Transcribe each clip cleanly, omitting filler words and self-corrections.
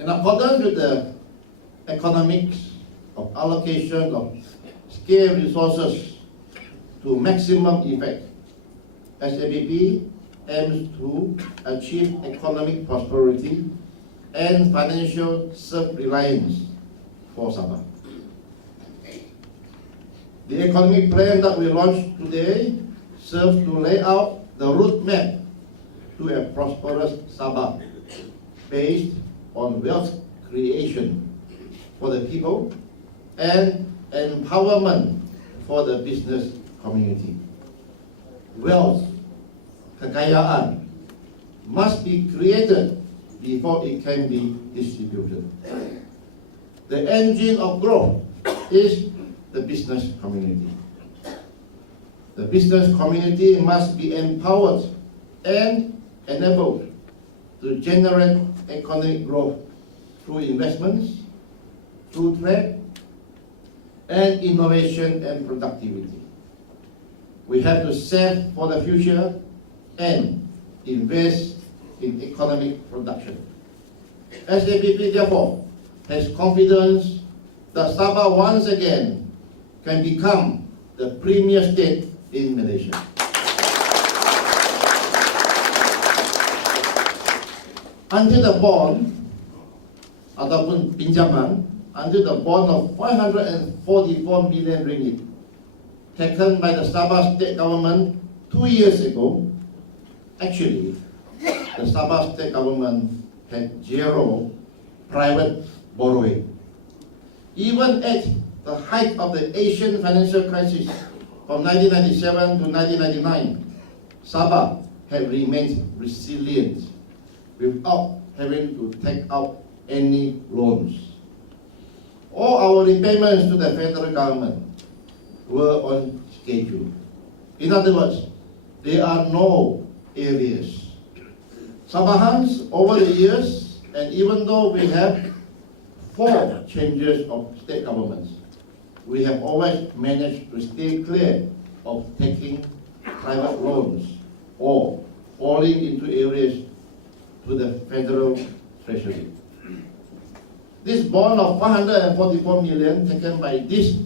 In accordance with the economics of allocation of scarce resources to maximum effect, SAPP aims to achieve economic prosperity and financial self-reliance for Sabah. The economic plan that we launched today serves to lay out the roadmap to a prosperous Sabah based on wealth creation for the people and empowerment for the business community. Wealth, kekayaan, must be created before it can be distributed. The engine of growth is the business community. The business community must be empowered and enabled to generate economic growth through investments, through trade, and innovation and productivity. We have to save for the future and invest in economic production. SAPP therefore has confidence that Sabah once again can become the premier state in Malaysia. Under the bond ataupun pinjaman, under the bond of 544 million ringgit taken by the Sabah state government 2 years ago, actually, the Sabah state government had zero private borrowing. Even at the height of the Asian financial crisis from 1997 to 1999, Sabah had remained resilient without having to take out any loans. All our repayments to the federal government were on schedule. In other words, there are no arrears. Sabahans over the years, and even though we have 4 changes of state governments, we have always managed to stay clear of taking private loans or falling into areas to the federal treasury. This bond of 544 million taken by this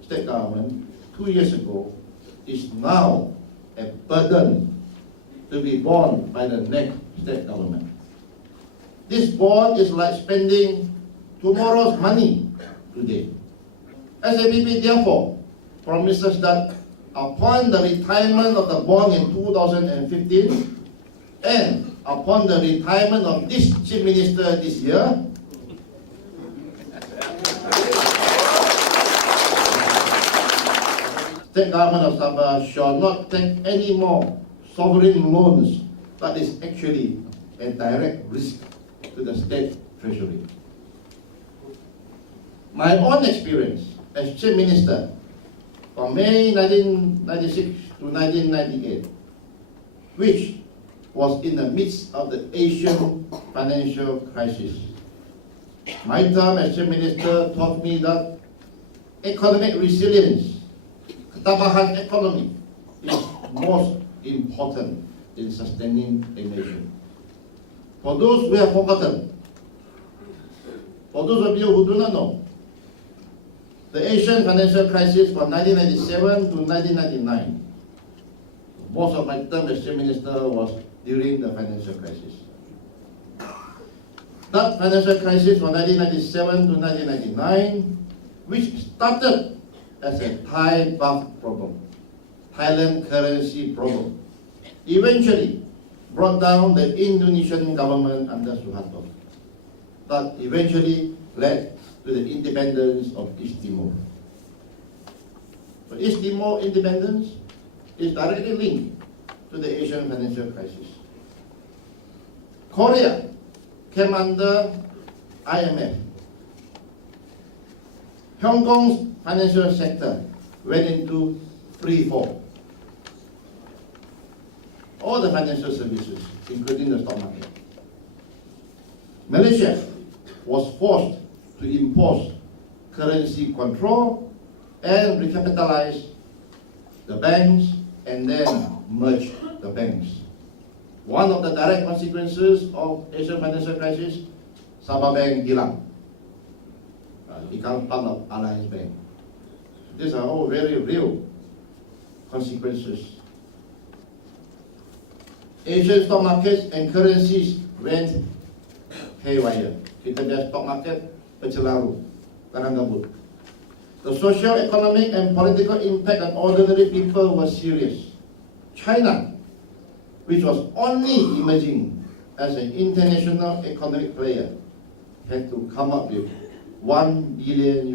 state government 2 years ago is now a burden to be borne by the next state government. This bond is like spending tomorrow's money today. SAPP therefore promises that upon the retirement of the bond in 2015 and upon the retirement of this Chief Minister this year, State Government of Sabah shall not take any more sovereign loans that is actually a direct risk to the state treasury. My own experience as Chief Minister from May 1996 to 1998, which was in the midst of the Asian financial crisis. My term as Chief Minister taught me that economic resilience, ketabahan economy, is most important in sustaining a nation. For those who have forgotten, for those of you who do not know, the Asian financial crisis from 1997 to 1999, most of my term as Chief Minister was during the financial crisis. That financial crisis from 1997 to 1999, which started as a Thai baht problem, Thailand currency problem, eventually brought down the Indonesian government under Suharto, that eventually led to the independence of East Timor. So East Timor independence is directly linked to the Asian financial crisis. Korea came under IMF. Hong Kong's financial sector went into free fall. All the financial services, including the stock market. Malaysia was forced to impose currency control and recapitalize the banks and then merge the banks. One of the direct consequences of Asian financial crisis, Sabah Bank hilang, become part of Alliance Bank. These are all very real consequences. Asian stock markets and currencies went haywire. Kita punya stock market bercelaru, karang gabut. The social, economic and political impact on ordinary people was serious. China, which was only emerging as an international economic player, had to come up with $1 billion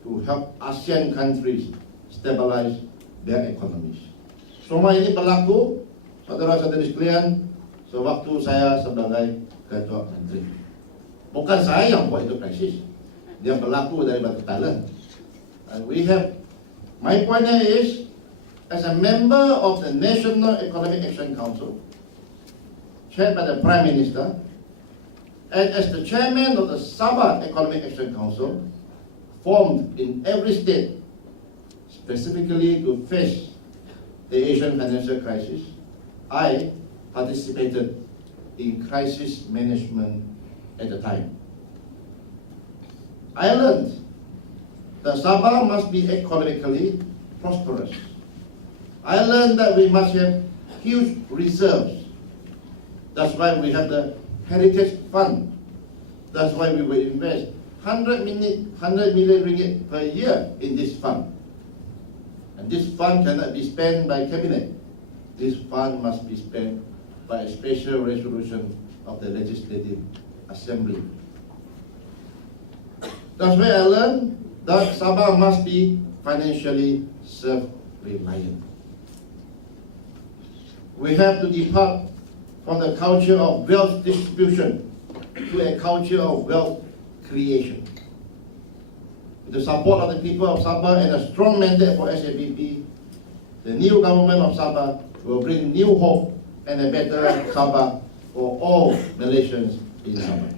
to help ASEAN countries stabilize their economies. Semua ini berlaku, saudara-saudari sekalian, sewaktu saya sebagai Ketua Menteri. Bukan saya yang buat itu krisis, dia berlaku daripada Thailand. And we have, my point here is, as a member of the National Economic Action Council, chaired by the Prime Minister, and as the chairman of the Sabah Economic Action Council, formed in every state specifically to face the Asian financial crisis, I participated in crisis management at the time. I learned that Sabah must be economically prosperous. I learned that we must have huge reserves. That's why we have the Heritage Fund. That's why we will invest 100 million ringgit per year in this fund. And this fund cannot be spent by cabinet. This fund must be spent by a special resolution of the Legislative Assembly. That's where I learned that Sabah must be financially self-reliant. We have to depart from the culture of wealth distribution to a culture of wealth creation. With the support of the people of Sabah and a strong mandate for SAPP, the new government of Sabah will bring new hope and a better Sabah for all Malaysians in Sabah.